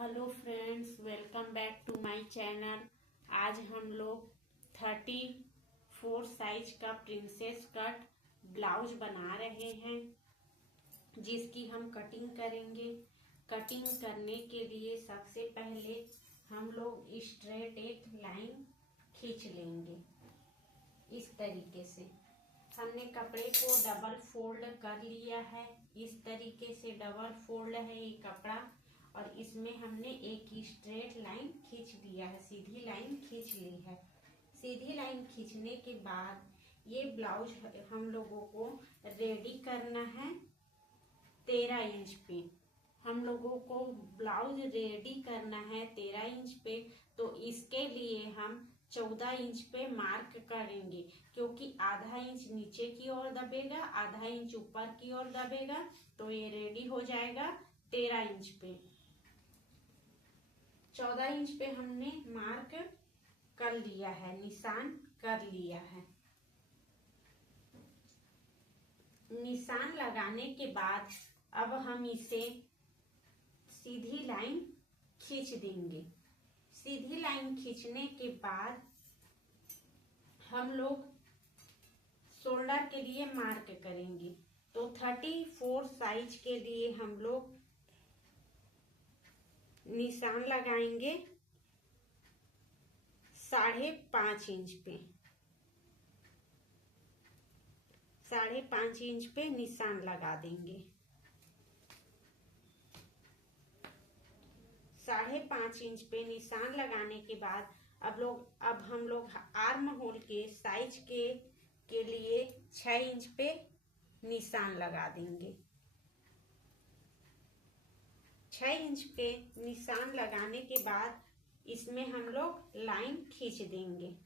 Hello friends, welcome back to my channel. आज हम लोग 34 साइज का प्रिंसेस कट ब्लाउज बना रहे हैं, जिसकी हम कटिंग करेंगे। कटिंग करने के लिए सबसे पहले हम लोग स्ट्रेट एक लाइन खींच लेंगे। इस तरीके से हमने कपड़े को डबल फोल्ड कर लिया है। इस तरीके से डबल फोल्ड है ये कपड़ा, और इसमें हमने एक स्ट्रेट लाइन खींच लिया है, सीधी लाइन खींच ली है। सीधी लाइन खींचने के बाद ये ब्लाउज हम लोगों को रेडी करना है 13 इंच पे। हम लोगों को ब्लाउज रेडी करना है 13 इंच पे, तो इसके लिए हम 14 इंच पे मार्क करेंगे, क्योंकि आधा इंच नीचे की ओर दबेगा, आधा इंच ऊपर की ओर दबेगा, तो ये रेडी हो जाएगा 13 इंच पे। 14 इंच पे हमने मार्क कर लिया है, निशान कर लिया है। निशान लगाने के बाद अब हम इसे सीधी लाइन खींच देंगे। सीधी लाइन खींचने के बाद हम लोग शोल्डर के लिए मार्क करेंगे। तो 34 साइज के लिए हम लोग निशान लगाएंगे 5.5 इंच पे। 5.5 इंच पे निशान लगा देंगे। 5.5 इंच पे निशान लगाने के बाद अब हम लोग आर्म होल के साइज के लिए 6 इंच पे निशान लगा देंगे। 6 इंच पे निशान लगाने के बाद इसमें हम लोग लाइन खींच देंगे।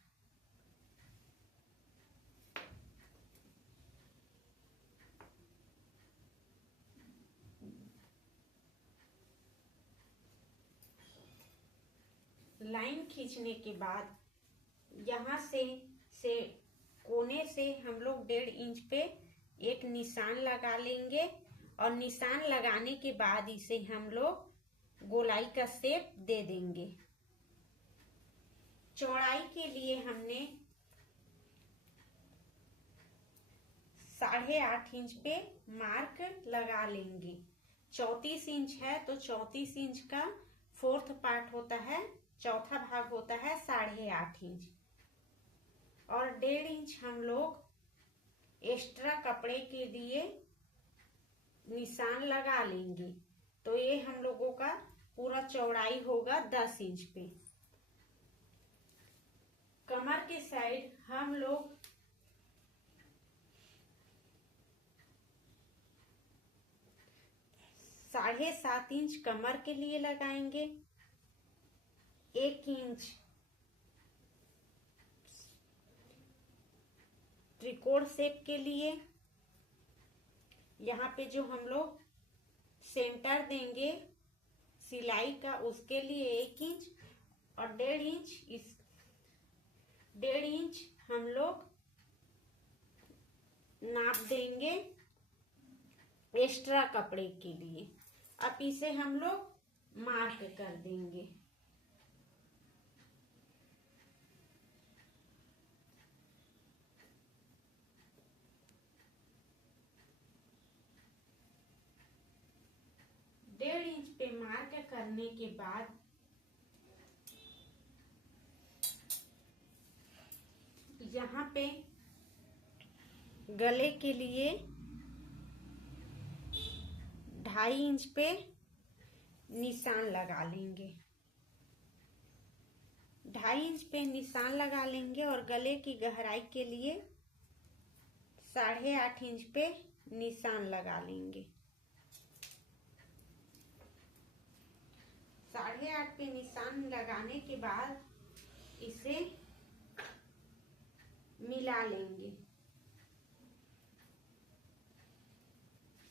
लाइन खींचने के बाद यहाँ से कोने से हम लोग 1.5 इंच पे एक निशान लगा लेंगे, और निशान लगाने के बाद इसे हम लोग गोलाई का शेप दे देंगे। चौड़ाई के लिए हमने 8.5 इंच पे मार्क लगा लेंगे। 34 इंच है तो 34 इंच का 4th पार्ट होता है, चौथा भाग होता है 8.5 इंच, और 1.5 इंच हम लोग एक्स्ट्रा कपड़े के लिए निशान लगा लेंगे। तो ये हम लोगों का पूरा चौड़ाई होगा 10 इंच पे। कमर के साइड हम लोग 7.5 इंच कमर के लिए लगाएंगे। 1 इंच त्रिकोण शेप के लिए, यहाँ पे जो हम लोग सेंटर देंगे सिलाई का, उसके लिए 1 इंच, और 1.5 इंच हम लोग नाप देंगे एक्स्ट्रा कपड़े के लिए। अब इसे हम लोग मार्क कर देंगे। डेढ़ इंच पे मार्क करने के बाद यहाँ पे गले के लिए 2.5 इंच पे निशान लगा लेंगे। 2.5 इंच पे निशान लगा लेंगे, और गले की गहराई के लिए 8.5 इंच पे निशान लगा लेंगे। 8.5 पे निशान लगाने के बाद इसे मिला लेंगे।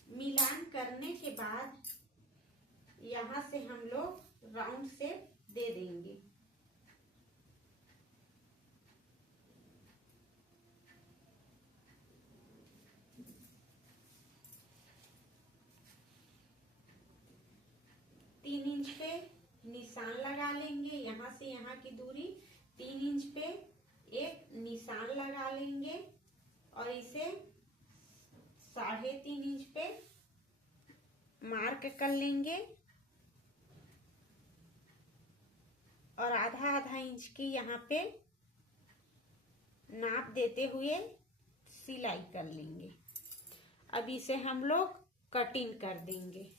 मिलान करने के बाद यहाँ से हम लोग राउंड शेप दे देंगे। तीन इंच पे निशान लगा लेंगे। यहाँ से यहाँ की दूरी 3 इंच पे एक निशान लगा लेंगे और इसे 3.5 इंच पे मार्क कर लेंगे और आधा आधा इंच की यहाँ पे नाप देते हुए सिलाई कर लेंगे। अब इसे हम लोग कटिंग कर देंगे।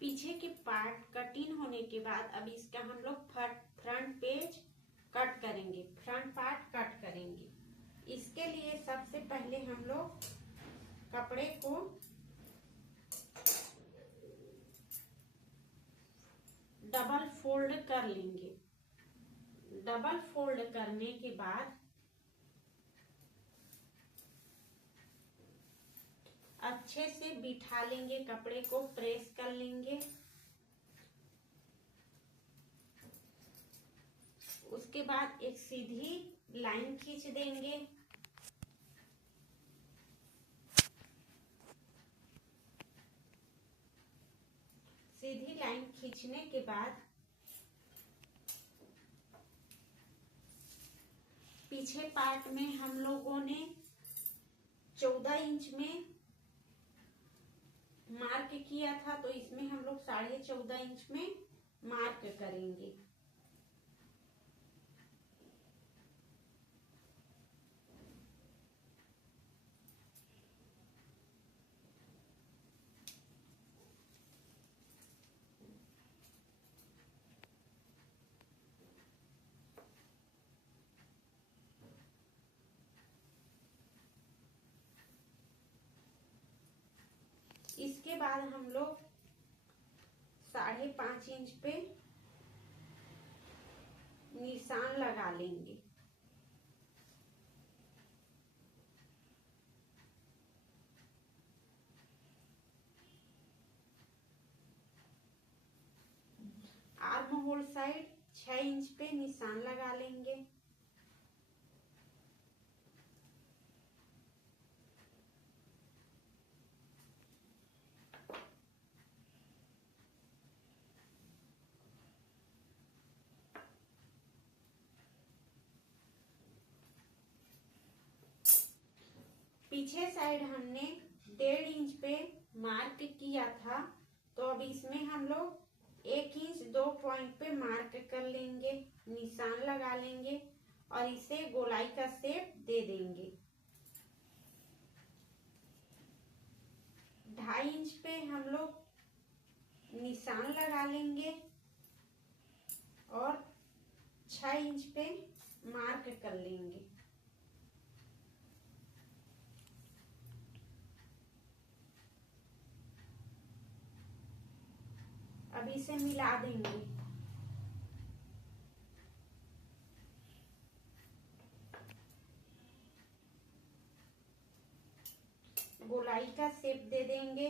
पीछे के पार्ट कटिंग होने के बाद अब इसका हम लोग फ्रंट पेज कट करेंगे, फ्रंट पार्ट कट करेंगे। इसके लिए सबसे पहले हम लोग कपड़े को डबल फोल्ड कर लेंगे। डबल फोल्ड करने के बाद अच्छे से बिठा लेंगे, कपड़े को प्रेस कर लेंगे। उसके बाद एक सीधी लाइन खींच देंगे। सीधी लाइन खींचने के बाद पीछे पार्ट में हम लोगों ने 14 इंच में मार्क किया था, तो इसमें हम लोग 14.5 इंच में मार्क करेंगे। इसके बाद हम लोग 5.5 इंच पे निशान लगा लेंगे। आर्म होल साइड 6 इंच पे निशान लगा लेंगे। पीछे साइड हमने 1.5 इंच पे मार्क किया था, तो अब इसमें हम लोग 1 इंच 2 पॉइंट पे मार्क कर लेंगे, निशान लगा लेंगे और इसे गोलाई का शेप दे देंगे। 2.5 इंच पे हम लोग निशान लगा लेंगे और 6 इंच पे मार्क कर लेंगे। अब इसे मिला देंगे। गोलाई का शेप दे देंगे।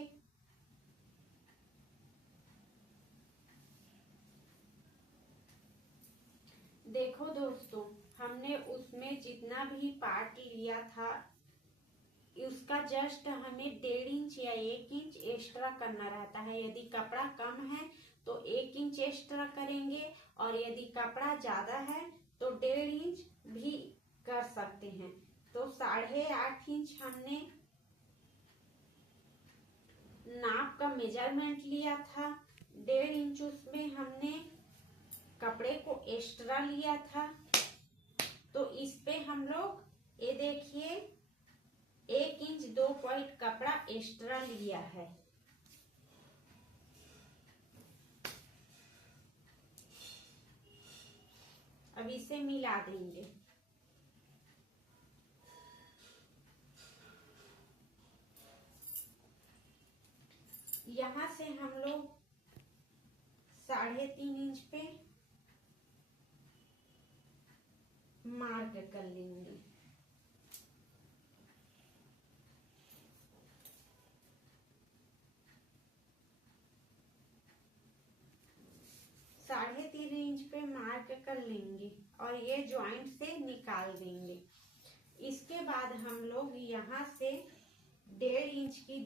देखो दोस्तों, हमने उसमें जितना भी पार्ट लिया था उसका जस्ट हमें 1.5 इंच या 1 इंच एक्स्ट्रा करना रहता है। यदि कपड़ा कम है तो 1 इंच एक्स्ट्रा करेंगे, और यदि कपड़ा ज्यादा है तो 1.5 इंच भी कर सकते हैं। तो 8.5 इंच हमने नाप का मेजरमेंट लिया था। 1.5 इंच उसमें हमने कपड़े को एक्स्ट्रा लिया था। तो इस पे हम लोग ये देखिए 1 इंच 2 पॉइंट कपड़ा एक्स्ट्रा लिया है। अब इसे मिला देंगे। यहाँ से हम लोग 3.5 इंच पे मार्क कर लेंगे। साढ़े 3 इंच पे मार्क कर लेंगे और ये ज्वाइंट से निकाल देंगे। इसके बाद हम लोग यहाँ से 1.5 इंच की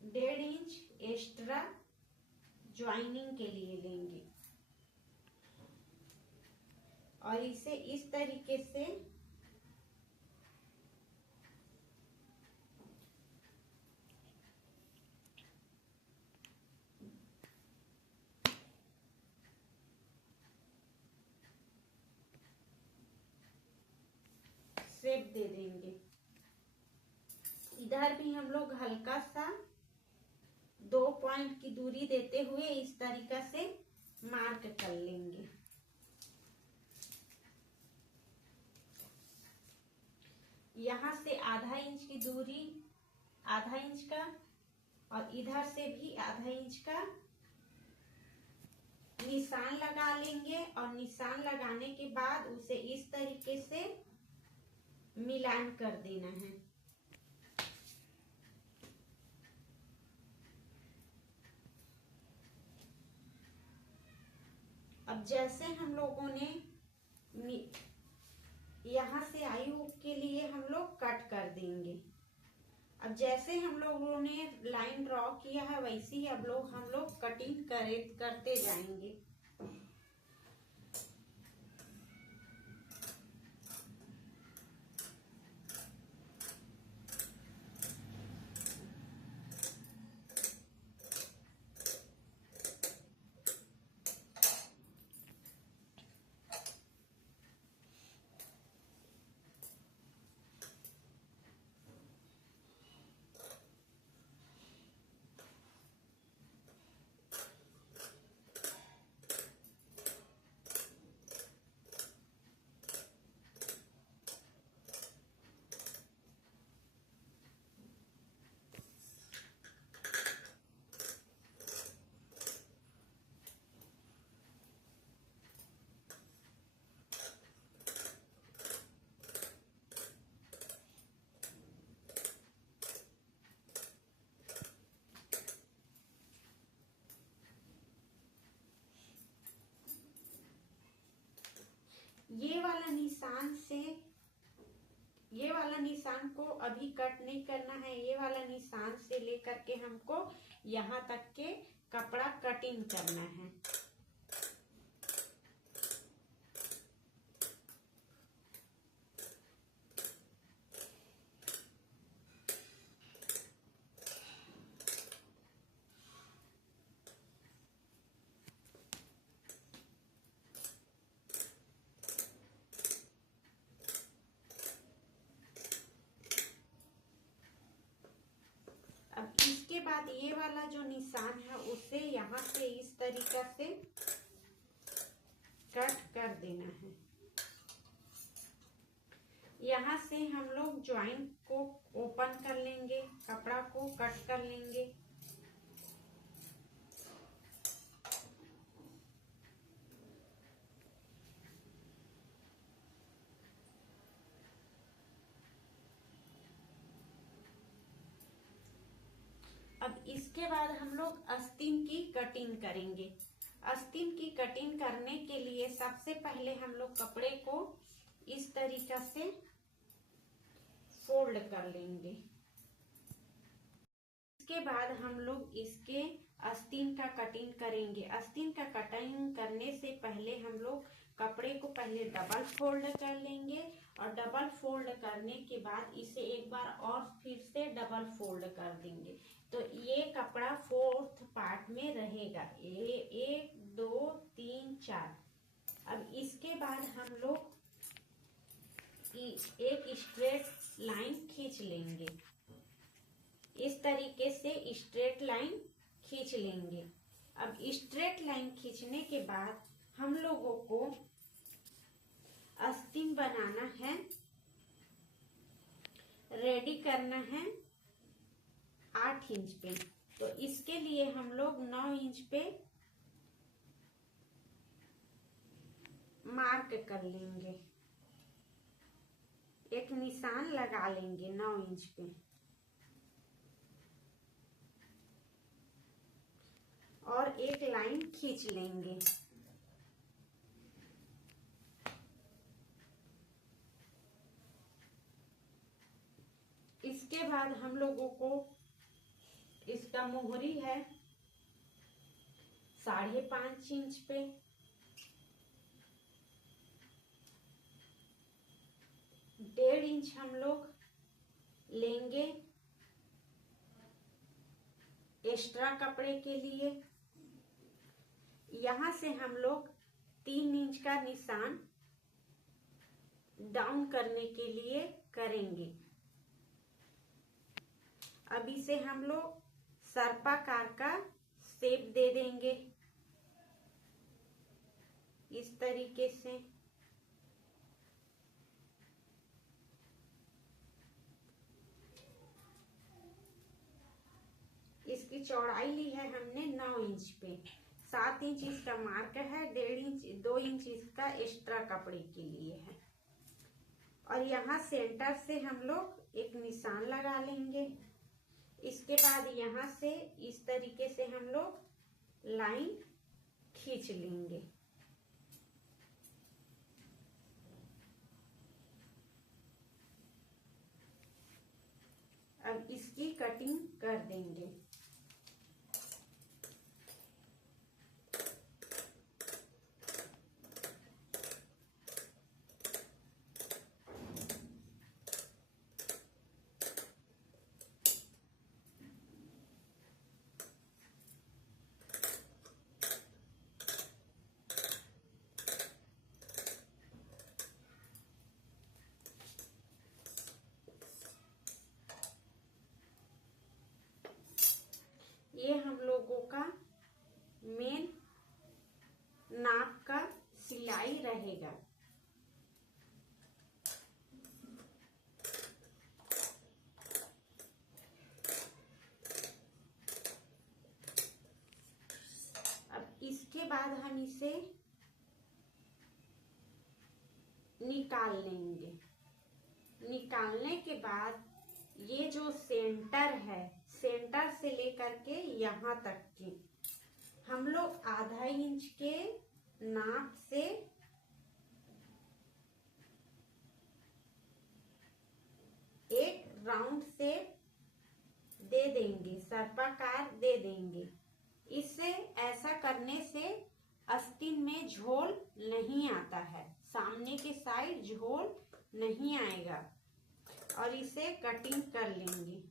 1.5 इंच एक्स्ट्रा ज्वाइनिंग के लिए लेंगे और इसे इस तरीके से शेप दे देंगे। इधर भी हम लोग हल्का सा 2 पॉइंट की दूरी देते हुए इस तरीके से मार्क कर लेंगे। यहाँ से आधा इंच की दूरी, आधा इंच का, और इधर से भी आधा इंच का निशान लगा लेंगे और निशान लगाने के बाद उसे इस तरीके से मिलान कर देना है। अब जैसे हम लोगों ने यहाँ से आई हुक के लिए हम लोग कट कर देंगे। अब जैसे हम लोगों ने लाइन ड्रॉ किया है वैसे ही अब हम लोग कटिंग करते जाएंगे। ये वाला निशान को अभी कट नहीं करना है। ये वाला निशान से लेकर के हमको यहाँ तक के कपड़ा कटिंग करना है। इसके बाद ये वाला जो निशान है उसे यहाँ से इस तरीका से कट कर देना है। यहाँ से हम लोग ज्वाइंट को ओपन कर लेंगे, कपड़ा को कट कर लेंगे। इसके बाद हम लोग आस्तीन की कटिंग करेंगे। आस्तीन की कटिंग करने के लिए सबसे पहले हम लोग कपड़े को इस तरीका से फोल्ड कर लेंगे। इसके बाद हम लोग इसके आस्तीन का कटिंग करेंगे। आस्तीन का कटिंग करने से पहले हम लोग कपड़े को पहले डबल फोल्ड कर लेंगे और डबल फोल्ड करने के बाद इसे एक बार और फिर से डबल फोल्ड कर देंगे। तो ये कपड़ा फोर्थ पार्ट में रहेगा। 1 2 3 4। अब इसके बाद हम लोग एक स्ट्रेट लाइन खींच लेंगे। इस तरीके से स्ट्रेट लाइन खींच लेंगे। अब स्ट्रेट लाइन खींचने के बाद हम लोगों को आस्तीन बनाना है, रेडी करना है 8 इंच पे। तो इसके लिए हम लोग 9 इंच पे मार्क कर लेंगे, एक निशान लगा लेंगे 9 इंच पे और एक लाइन खींच लेंगे। इसके बाद हम लोगों को इसका मोहरी है 5.5 इंच पे, डेढ़ इंच हम लोग लेंगे एक्स्ट्रा कपड़े के लिए। यहां से हम लोग 3 इंच का निशान डाउन करने के लिए करेंगे। अब इसे हम लोग सर्पाकार का शेप दे देंगे इस तरीके से। इसकी चौड़ाई ली है हमने 9 इंच पे, 7 इंच इसका मार्क है, 1.5 इंच 2 इंच इसका एक्स्ट्रा कपड़े के लिए है। और यहाँ सेंटर से हम लोग एक निशान लगा लेंगे। इसके बाद यहाँ से इस तरीके से हम लोग लाइन खींच लेंगे। अब इसकी कटिंग कर देंगे। ये हम लोगों का मेन नाप का सिलाई रहेगा। अब इसके बाद हम इसे निकाल लेंगे। निकालने के बाद ये जो सेंटर है, सेंटर से लेकर के यहाँ तक की हम लोग आधा इंच के नाप से एक राउंड शेप दे देंगे, सर्पाकार दे देंगे। इससे ऐसा करने से आस्तीन में झोल नहीं आता है, सामने के साइड झोल नहीं आएगा। और इसे कटिंग कर लेंगे।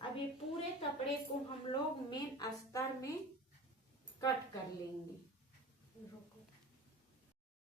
अब ये पूरे कपड़े को हम लोग मेन अस्तर में कट कर लेंगे।